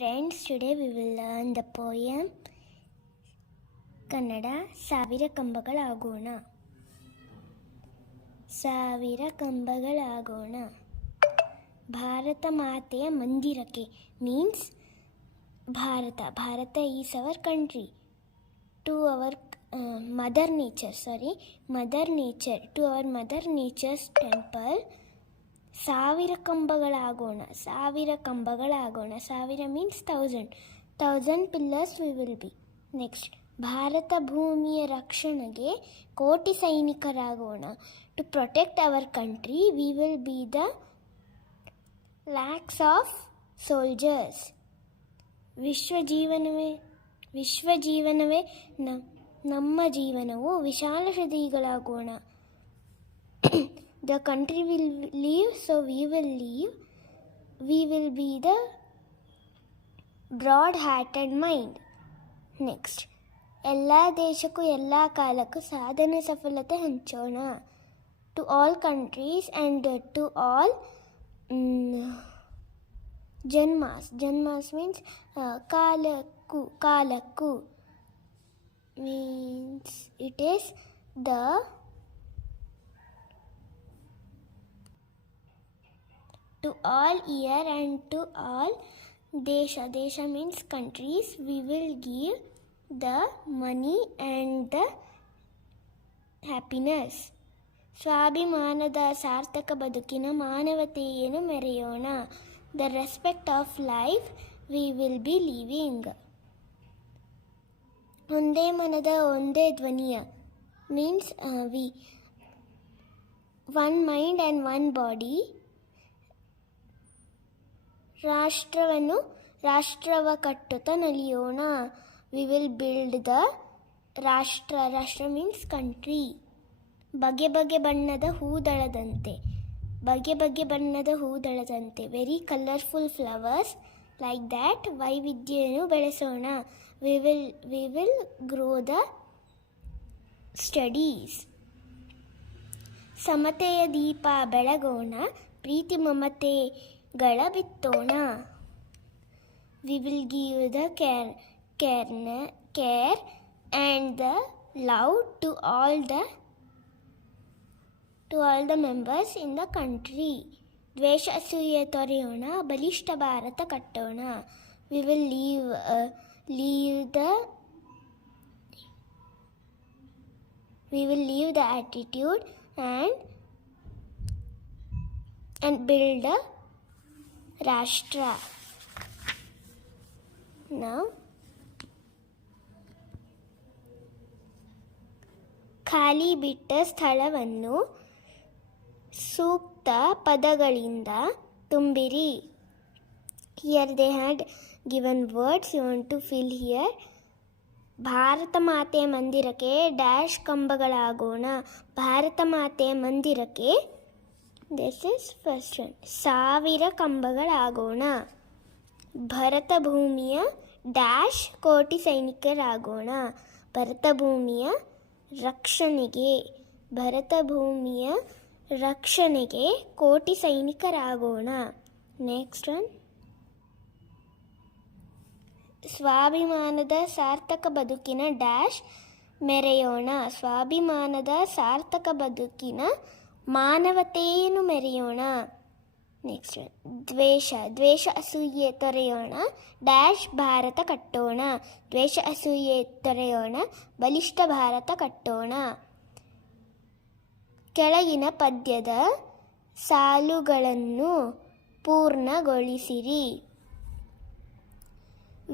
friends, today we will learn the poem Kannada ಸಾವಿರ ಕಂಬಗಳಾಗೋಣ. ಸಾವಿರ ಕಂಬಗಳಾಗೋಣ ಭಾರತ ಮಾತೆಯ ಮಂದಿರಕ್ಕೆ means Bharat is our country. To our mother nature to our mother nature's temple. ಸಾವಿರ ಕಂಬಗಳಾಗೋಣ. ಸಾವಿರ means 1000 pillars we will be. Next, Bharat ಭೂಮಿಯ ರಕ್ಷಣೆಗೆ ಕೋಟಿ ಸೈನಿಕರಾಗೋಣ. To protect our country we will be the lakhs of soldiers. ವಿಶ್ವಜೀವನವೇ ನಮ್ಮ ಜೀವನವು ವಿಶಾಲ ಹೃದಯಗಳಾಗೋಣ. The country will live, so we will live. We will be the broad-hearted mind. Next, ಎಲ್ಲ ದೇಶಕ್ಕೂ ಎಲ್ಲ ಕಾಲಕ್ಕೂ ಸಾಧನೆ ಸಫಲತೆ ಹಂಚೋಣ. To all countries and to all Janmas means ಕಾಲಕ್ಕೂ means it is the to all year and to all Desha means countries. We will give the money and the happiness. ಸ್ವಾಭಿಮಾನದ ಸಾರ್ಥಕ ಬದುಕಿನ ಮಾನವತೆಯನ್ನು ಮೆರೆಯೋಣ. The respect of life we will be living. ಒಂದೇ ಮನದ ಒಂದೇ ಧ್ವನಿಯ means we one mind and one body. ರಾಷ್ಟ್ರವ ಕಟ್ಟುತ್ತಾ ನಲಿಯೋಣ. We will build the rashtra means country. ಬಗೆ ಬಣ್ಣದ ಹೂದಳದಂತೆ very colourful flowers like that ವೈವಿಧ್ಯವನ್ನು ಬೆಳೆಸೋಣ. We will grow the studies. ಸಮತೆಯ ದೀಪ ಬೆಳಗೋಣ. ಪ್ರೀತಿ ಮಮತೆಗಳ ಬಿತ್ತೋಣ. We will give the care and the love to all the members in the country. ದ್ವೇಷ ಅಸೂಯೆ ತೊರೆಯೋಣ. ಬಲಿಷ್ಠ ಭಾರತ ಕಟ್ಟೋಣ. We will leave the attitude and build a Rashtra. Now, ಖಾಲಿ ಬಿಟ್ಟ ಸ್ಥಳವನ್ನು ಸೂಕ್ತ ಪದಗಳಿಂದ ತುಂಬಿರಿ. Here they had given words. You want to fill here. Bharat ಮಾತೆಯ ಮಂದಿರಕ್ಕೆ ಡ್ಯಾಶ್ ಕಂಬಗಳಾಗೋಣ. ಭಾರತ ಮಾತೆಯ ಮಂದಿರಕ್ಕೆ ದಿಸ್ ಇಸ್ ಫಸ್ಟ್ ಒನ್. ಸಾವಿರ ಕಂಬಗಳಾಗೋಣ. ಭರತ ಭೂಮಿಯ ಡ್ಯಾಶ್ ಕೋಟಿ ಸೈನಿಕರಾಗೋಣ. ಭರತ ಭೂಮಿಯ ರಕ್ಷಣೆಗೆ ಕೋಟಿ ಸೈನಿಕರಾಗೋಣ. ನೆಕ್ಸ್ಟ್ ಒನ್, ಸ್ವಾಭಿಮಾನದ ಸಾರ್ಥಕ ಬದುಕಿನ ಡ್ಯಾಶ್ ಮೆರೆಯೋಣ. ಸ್ವಾಭಿಮಾನದ ಸಾರ್ಥಕ ಬದುಕಿನ ಮಾನವತೆಯನ್ನು ಮೆರೆಯೋಣ. ನೆಕ್ಸ್ಟ್ ಒನ್, ದ್ವೇಷ ಅಸೂಯೆ ತೊರೆಯೋಣ. ಡ್ಯಾಶ್ ಭಾರತ ಕಟ್ಟೋಣ. ದ್ವೇಷ ಅಸೂಯೆ ತೊರೆಯೋಣ. ಬಲಿಷ್ಠ ಭಾರತ ಕಟ್ಟೋಣ. ಕೆಳಗಿನ ಪದ್ಯದ ಸಾಲುಗಳನ್ನು ಪೂರ್ಣಗೊಳಿಸಿರಿ.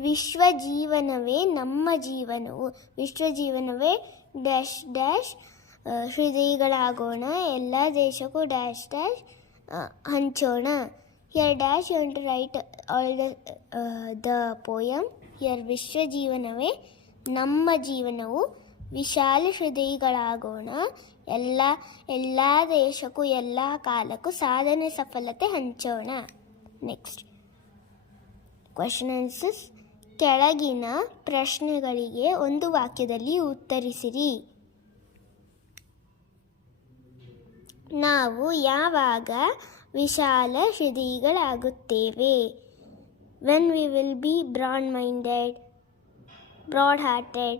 ವಿಶ್ವಜೀವನವೇ ನಮ್ಮ ಜೀವನವು. ವಿಶ್ವಜೀವನವೇ ಡ್ಯಾಶ್ ಹೃದಯಗಳಾಗೋಣ. ಎಲ್ಲ ದೇಶಕ್ಕೂ ಡ್ಯಾಶ್ ಹಂಚೋಣ. Here dash you want to write all the poem. Here ವಿಶ್ವಜೀವನವೇ ನಮ್ಮ ಜೀವನವು ವಿಶಾಲ ಹೃದಯಗಳಾಗೋಣ. ಎಲ್ಲ ದೇಶಕ್ಕೂ ಎಲ್ಲ ಕಾಲಕ್ಕೂ ಸಾಧನೆ ಸಫಲತೆ ಹಂಚೋಣ. Next, question answers. ಕೆಳಗಿನ ಪ್ರಶ್ನೆಗಳಿಗೆ ಒಂದು ವಾಕ್ಯದಲ್ಲಿ ಉತ್ತರಿಸಿರಿ. ನಾವು ಯಾವಾಗ ವಿಶಾಲ ಹೃದಯಿಗಳಾಗುತ್ತೇವೆ? when we will be broad-hearted.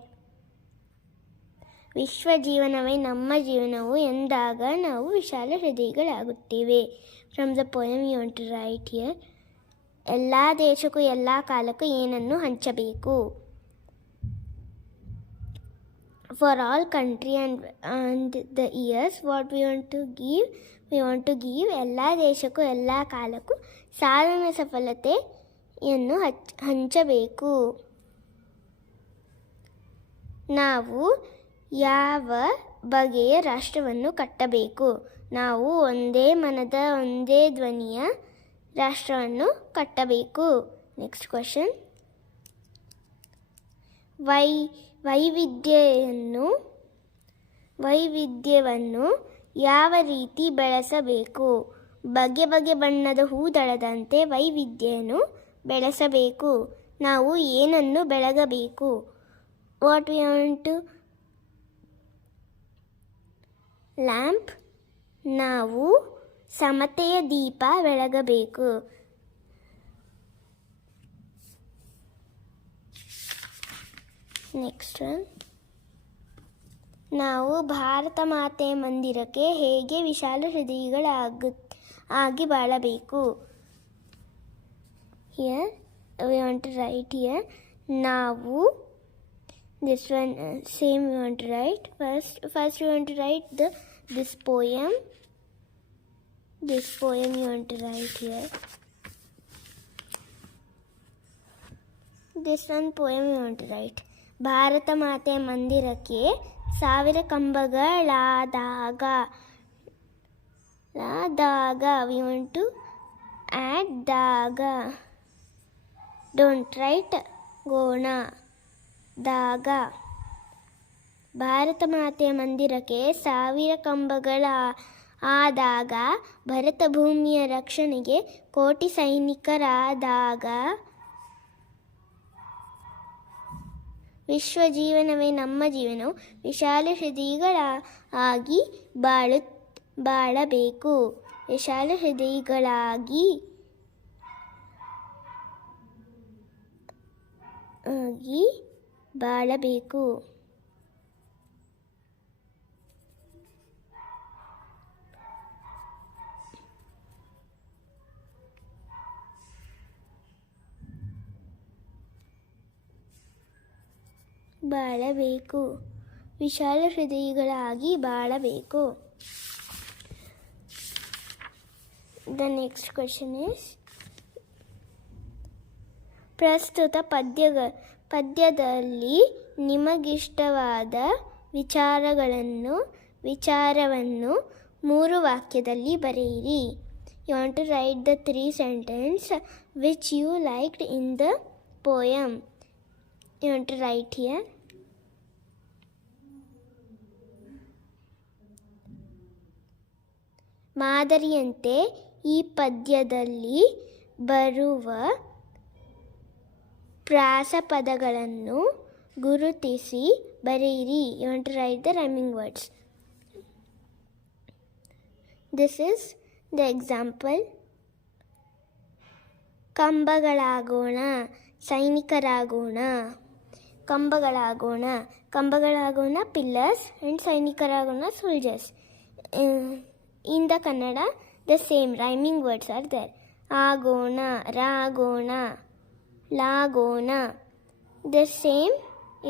ವಿಶ್ವ ಜೀವನವೇ ನಮ್ಮ ಜೀವನವು ಎಂದಾಗ ನಾವು ವಿಶಾಲ ಹೃದಯಗಳಾಗುತ್ತೇವೆ. From the poem you want to write here. ಎಲ್ಲ ದೇಶಕ್ಕೂ ಎಲ್ಲ ಕಾಲಕ್ಕೂ ಏನನ್ನು ಹಂಚಬೇಕು. For all country and the years what we want to give ಎಲ್ಲ ದೇಶಕ್ಕೂ ಎಲ್ಲ ಕಾಲಕ್ಕೂ ಸಾಧನ ಸಫಲತೆಯನ್ನು ಹಂಚಬೇಕು. ನಾವು ಯಾವ ಬಗೆಯ ರಾಷ್ಟ್ರವನ್ನು ಕಟ್ಟಬೇಕು? ನಾವು ಒಂದೇ ಮನದ ಒಂದೇ ಧ್ವನಿಯ ರಾಷ್ಟ್ರವನ್ನು ಕಟ್ಟಬೇಕು. Next question. ವೈವಿಧ್ಯವನ್ನು ಯಾವ ರೀತಿ ಬೆಳೆಸಬೇಕು? ಬಗೆ ಬಗೆ ಬಣ್ಣದ ಹೂದಳದಂತೆ ವೈವಿಧ್ಯವನ್ನು ಬೆಳೆಸಬೇಕು. ನಾವು ಏನನ್ನು ಬೆಳಗಬೇಕು? What we want to lamp. ನಾವು ಸಮತೆಯ ದೀಪ ಬೆಳಗಬೇಕು. Next one. ನಾವು ಭಾರತ ಮಾತೆ ಮಂದಿರಕ್ಕೆ ಹೇಗೆ ವಿಶಾಲ ಹೃದಯಗಳಾಗಿ ಬಾಳಬೇಕು? Here we want to write here. ನಾವು this one same we want to write. First we want to write this poem you want to write here. This one poem you want to write. Bharat ಮಾತೆ ಮಂದಿರಕ್ಕೆ 1000 ಕಂಬಗಳಾದಾಗ we want to add ದಾಗ. Don't write ಗೋಣ. ದಾಗ. ಭಾರತ ಮಾತೆಯ ಮಂದಿರಕ್ಕೆ 1000 ಕಂಬಗಳ ಆದಾಗ, ಭರತ ಭೂಮಿಯ ರಕ್ಷಣೆಗೆ ಕೋಟಿ ಸೈನಿಕರಾದಾಗ, ವಿಶ್ವ ಜೀವನವೇ ನಮ್ಮ ಜೀವನವು ವಿಶಾಲ ಹೃದಯಗಳಾಗಿ ಬಾಳಬೇಕು. ವಿಶಾಲ ಹೃದಯಗಳಾಗಿ ಬಾಳಬೇಕು. ವಿಶಾಲ ಹೃದಯಗಳಾಗಿ ಬಾಳಬೇಕು. The next question is, ಪ್ರಸ್ತುತ ಪದ್ಯದಲ್ಲಿ ನಿಮಗಿಷ್ಟವಾದ ವಿಚಾರವನ್ನು 3 ವಾಕ್ಯದಲ್ಲಿ ಬರೆಯಿರಿ. You want to write the 3 sentences which you liked in the poem. You want to write here. ಮಾದರಿಯಂತೆ ಈ ಪದ್ಯದಲ್ಲಿ ಬರುವ ಪ್ರಾಸಪದಗಳನ್ನು ಗುರುತಿಸಿ ಬರೆಯಿರಿ. You want to write the rhyming words. This is the example. ಕಂಬಗಳಾಗೋಣ, ಸೈನಿಕರಾಗೋಣ. ಕಂಬಗಳಾಗೋಣ pillars and ಸೈನಿಕರಾಗೋಣ soldiers. In the Kannada, the same rhyming words are there. ಆಗೋಣ, ರಾಗೋಣ, ಲಾಗೋಣ. The same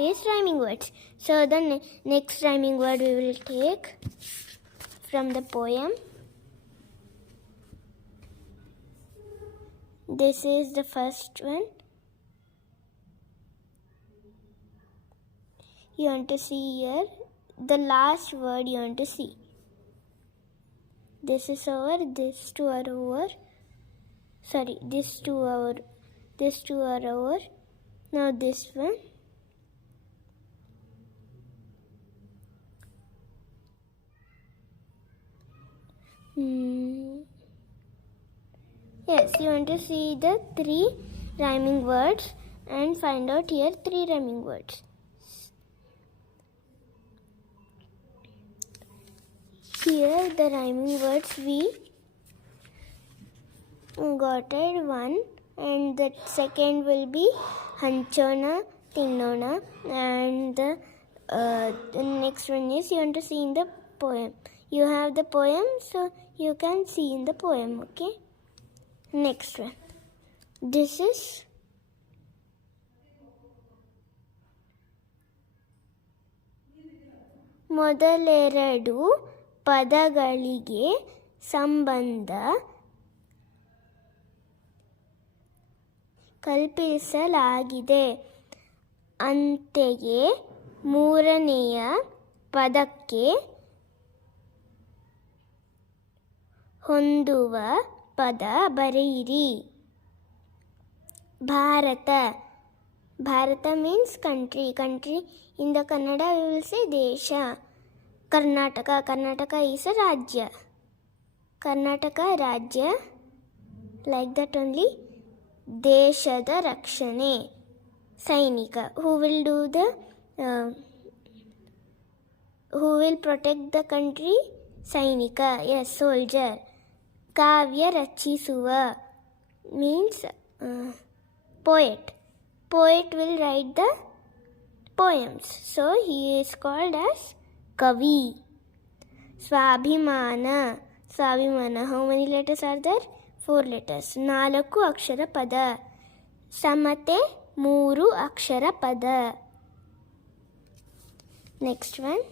is rhyming words. So the next rhyming word we will take from the poem. This is the first one. You want to see here the last word you want to see. This is over, this two are over. Sorry, this two are over. Now this one. Yes, you want to see the 3 rhyming words and find out here 3 rhyming words. Here the rhyming words we got it. 1 and the second will be Hanchona Tinnona, and the next one is you want to see in the poem. You have the poem, so you can see in the poem, okay? Next one. This is ಮೊದಲೆರಡು ಪದಗಳಿಗೆ ಸಂಬಂಧ ಕಲ್ಪಿಸಲಾಗಿದೆ. ಅಂತೆಯೇ ಮೂರನೆಯ ಪದಕ್ಕೆ ಹೊಂದುವ ಪದ ಬರೆಯಿರಿ. Bharat. Bharat means country. Country in the Kannada we will say desha. Karnataka. Karnataka is a rajya. Karnataka rajya. Like that only. ದೇಶದ ರಕ್ಷಣೆ. ಸೈನಿಕ. Who will protect the country? ಸೈನಿಕ. Yes, soldier. ಕಾವ್ಯ ರಚಿಸುವ means poet. Poet will write the poems, so he is called as kavi. Swabhimana. Swabhimana. How many letters are there? 4 letters. 4 ಅಕ್ಷರ ಪದ. ಸಮತೆ 3 ಅಕ್ಷರ ಪದ. Next one.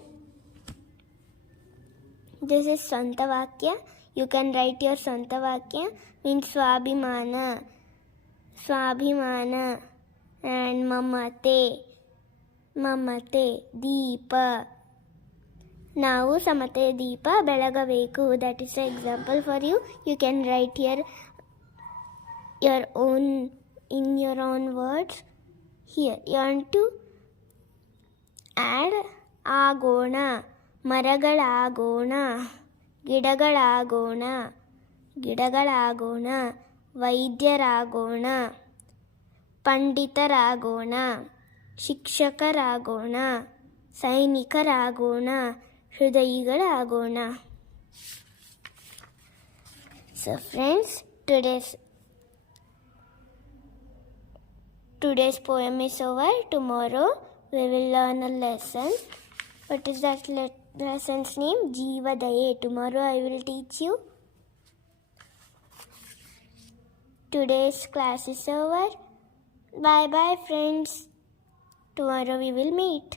This is ಸ್ವಂತ ವಾಕ್ಯ. You can write your ಸ್ವಂತ ವಾಕ್ಯ means ಸ್ವಾಭಿಮಾನ. ಸ್ವಾಭಿಮಾನ and ಮಮತೆ. ಮಮತೆ. ದೀಪ. ನಾವು ಸಮತೆ ದೀಪ ಬೆಳಗಬೇಕು. That is an example for you. You can write here in your own words. Here you want to add ಆಗೋಣ. ಮರಗಳಾಗೋಣ. ಗಿಡಗಳಾಗೋಣ. ಗಿಡಗಳಾಗೋಣ. ವೈದ್ಯರಾಗೋಣ. ಪಂಡಿತರಾಗೋಣ. ಶಿಕ್ಷಕರಾಗೋಣ. ಸೈನಿಕರಾಗೋಣ. ಹೃದಯಿಗಳಾಗೋಣ. So friends, today's poem is over. Tomorrow we will learn a lesson. What is that lesson's name? Jeevadaye. Tomorrow I will teach you. Today's class is over. Bye bye friends. Tomorrow we will meet.